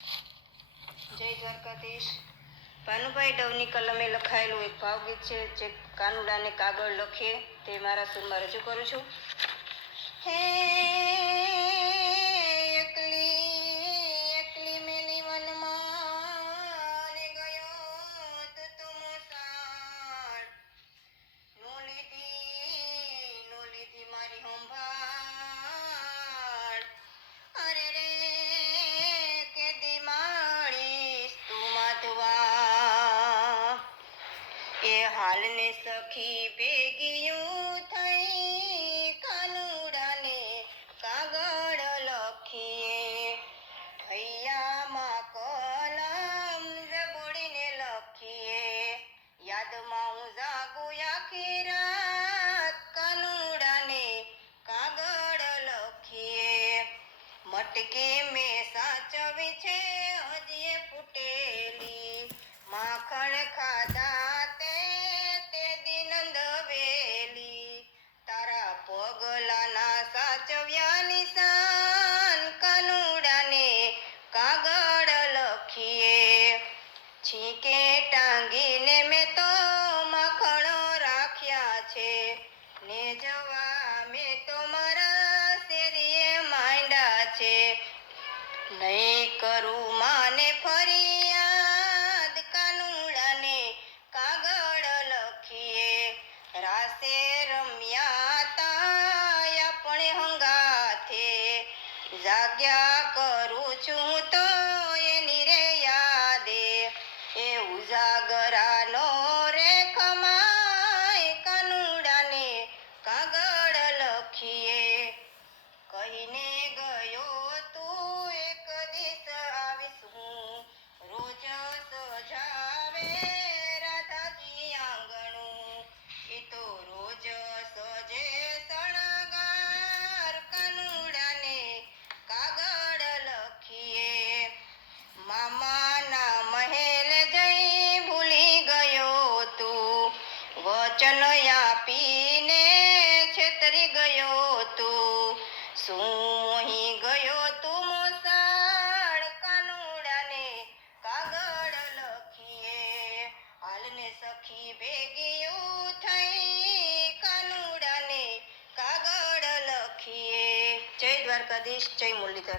જય દ્વારકાધીશ. ભાનુભાઈ ડવની કલમે લખાયેલું એક ભાવગીત છે જે કાનુડાને કાગળ લખીએ તે મારા સુરમાં રજૂ કરું છું. હે એકલી એકલી મેલી વનમાં ને ગયો તો મોસાળ, નો લીધી મારી સંભાળ. અરે રે એ હાલને સખી ભેગિયું થઈ કાનુડાને કાગળ લખીએ. હૈયામાં કલમ જબોડીને લખીએ, યાદમાં હું જાગું આખી રાત કાનુડાને કાગળ લખીએ. મટકી મેં સાચવી છે હજીએ ફૂટેલી, માખણ ખાધા તે દી નંદવેલી. તારા પગલાના સાચવ્યા નિશાન કાનુડાને કાગળ લખીએ. છીકે ટાંગીને મેં તો માખણ રાખ્યા છે ને જવા મેં તો મારા શેરીએ માંડ્યા છે. નહીં કરું માને ફરિયાદ કાનુડાને કાગળ લખીએ. રાસે રમ્યા તા આપણે હંગાથે, જાગ્યા કરું છું તો એની રે યાદે. એ ઉજાગરાનો રે ખમાય કાનુડાને કાગળ લખીએ. કહીને ગયો તું એક દિવસ આવીશ હું, રોજ સજાવે રાધાજી આંગણું. એ તો રોજ સજે શણગાર કાનુડાને કાગળ લખીએ. મામાના મહેલ જઈ ભૂલી ગયો તું, વચન આપીને છેતરી ગયો તું. શું મોહી ગયો તું મોસાળ કાનુડાને કાગળ લખીએ. હાલને સખી ભેગિયું થઈ કાનુડાને કાગળ લખીએ. જય દ્વારકાધીશ, જય મુરલીધર.